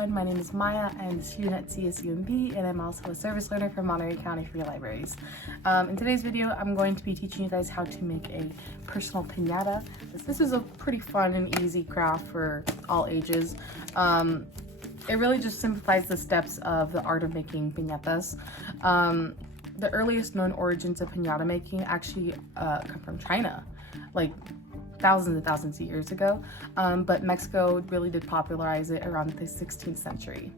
everyone, my name is Maya. I am a student at CSUMB and I'm also a service learner for Monterey County Free Libraries. In today's video, I'm going to be teaching you guys how to make a personal piñata. This is a pretty fun and easy craft for all ages. It really just simplifies the steps of the art of making piñatas. The earliest known origins of piñata making actually come from China, like thousands and thousands of years ago, but Mexico really did popularize it around the 16th century.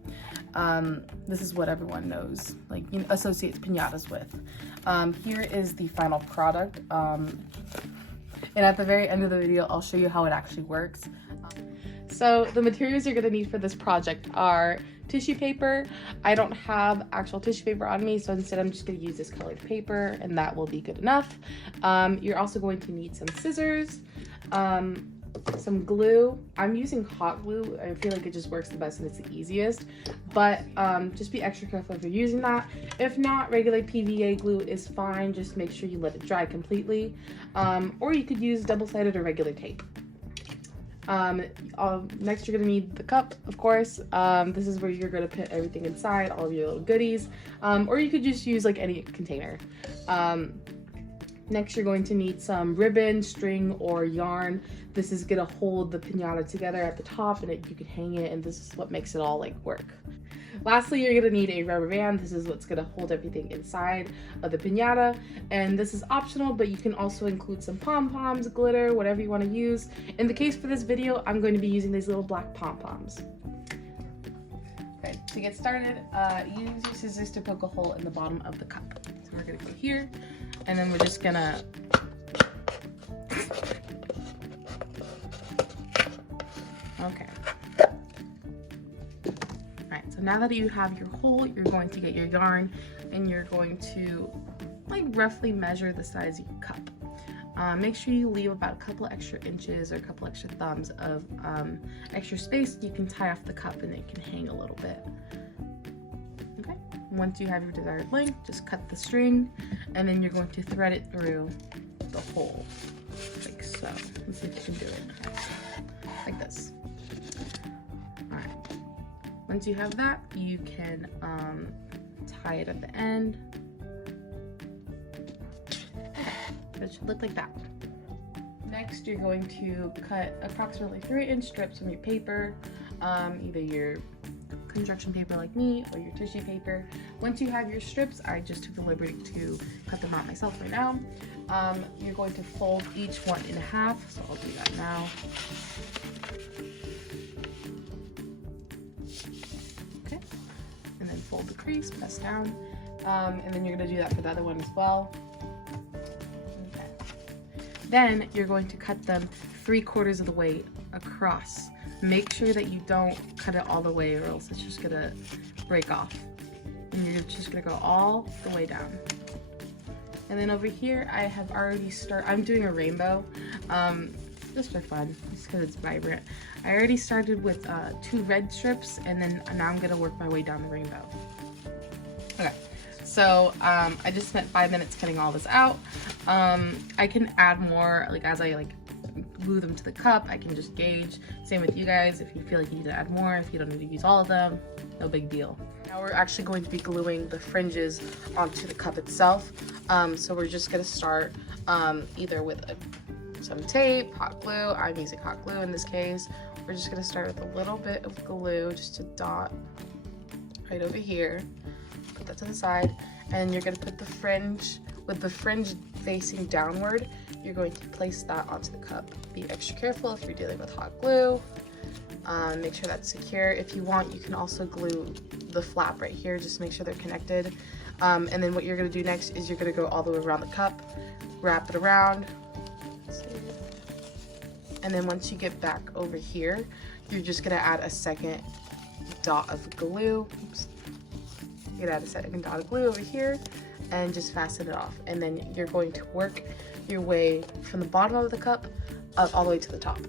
This is what everyone knows, like, associates piñatas with. Here is the final product, and at the very end of the video, I'll show you how it actually works. So the materials you're going to need for this project are tissue paper. I don't have actual tissue paper on me, so instead I'm just going to use this colored paper, and that will be good enough. You're also going to need some scissors, some glue. I'm using hot glue. I feel like it just works the best and it's the easiest, but just be extra careful if you're using that. If not, regular PVA glue is fine. Just make sure you let it dry completely, or you could use double-sided or regular tape. Next you're gonna need the cup, of course. This is where you're gonna put everything inside, all of your little goodies, or you could just use like any container. Next you're going to need some ribbon, string, or yarn. This is gonna hold the piñata together at the top, and you can hang it, and this is what makes it all like work. Lastly, you're gonna need a rubber band. This is what's gonna hold everything inside of the piñata, and this is optional, but you can also include some pom-poms, glitter, whatever you want to use. In the case for this video, I'm going to be using these little black pom-poms. Okay, to get started, use your scissors to poke a hole in the bottom of the cup. So we're gonna go here, and then we're just gonna okay. So now that you have your hole, you're going to get your yarn and you're going to like roughly measure the size of your cup. Make sure you leave about a couple extra inches or a couple extra thumbs of extra space. You can tie off the cup and it can hang a little bit. Okay, once you have your desired length, just cut the string and then you're going to thread it through the hole like so. Let's see if you can do it like this. Once you have that, you can tie it at the end. It should look like that. Next, you're going to cut approximately 3-inch strips from your paper, either your construction paper like me or your tissue paper. Once you have your strips, I just took the liberty to cut them out myself right now. You're going to fold each one in half, so I'll do that now. Fold the crease, press down, and then you're going to do that for the other one as well. Okay. Then you're going to cut them 3/4 of the way across. Make sure that you don't cut it all the way or else it's just going to break off. And you're just going to go all the way down. And then over here I have already I'm doing a rainbow, just for fun, just because it's vibrant. I already started with 2 red strips, and then now I'm gonna work my way down the rainbow. Okay, so I just spent 5 minutes cutting all this out. I can add more, like as I glue them to the cup. I can just gauge. Same with you guys. If you feel like you need to add more, if you don't need to use all of them, no big deal. Now we're actually going to be gluing the fringes onto the cup itself. So we're just gonna start either with some tape, hot glue. I'm using hot glue in this case. We're just gonna start with a little bit of glue, just a dot right over here. Put that to the side, and you're gonna put the fringe, with the fringe facing downward, you're going to place that onto the cup. Be extra careful if you're dealing with hot glue. Make sure that's secure. If you want, you can also glue the flap right here, just make sure they're connected. And then what you're gonna do next is you're gonna go all the way around the cup, wrap it around, and then once you get back over here, you're just gonna add a second dot of glue. Oops. You're gonna add a second dot of glue over here and just fasten it off. And then you're going to work your way from the bottom of the cup up all the way to the top.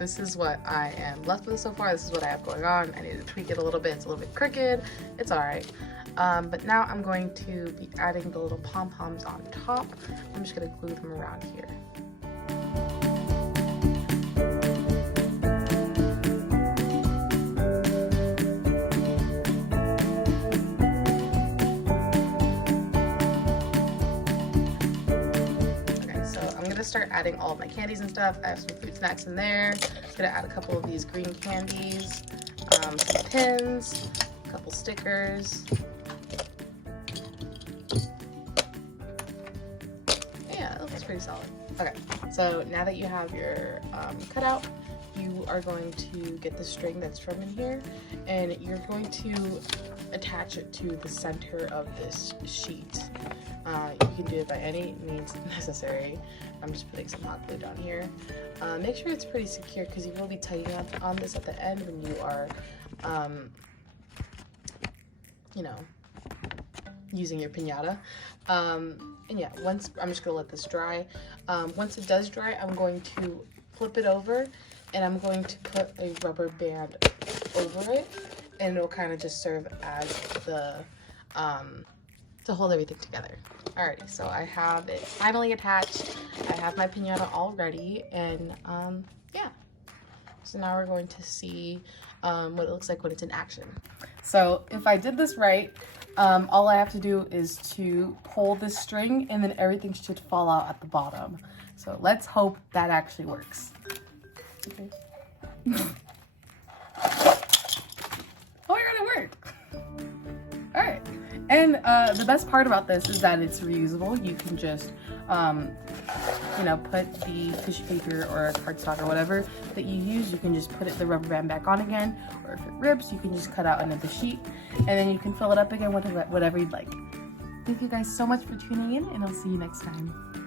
this is what I am left with so far. This is what I have going on. I need to tweak it a little bit. It's a little bit crooked. It's all right. But now I'm going to be adding the little pom-poms on top. I'm just gonna glue them around here. Start adding all of my candies and stuff. I have some fruit snacks in there. I'm gonna add a couple of these green candies, some pins, a couple stickers. Yeah, that looks pretty solid. Okay, so now that you have your cutout, you are going to get the string that's from in here, and you're going to attach it to the center of this sheet. You can do it by any means necessary. I'm just putting some hot glue down here. Make sure it's pretty secure because you will be tightening up on this at the end when you are, you know, using your piñata. And yeah, once I'm just gonna let this dry. Once it does dry, I'm going to flip it over and I'm going to put a rubber band over it, and it'll kind of just serve as the to hold everything together. Alrighty, so I have it finally attached. I have my piñata all ready, and yeah. So now we're going to see what it looks like when it's in action. So if I did this right, all I have to do is to pull this string, and then everything should fall out at the bottom. So let's hope that actually works. Okay. Oh, you're gonna work. All right. And the best part about this is that it's reusable. You can just, you know, put the tissue paper or cardstock or whatever that you use, you can just put the rubber band back on again, or if it rips, you can just cut out another sheet, and then you can fill it up again with whatever you'd like. Thank you guys so much for tuning in, and I'll see you next time.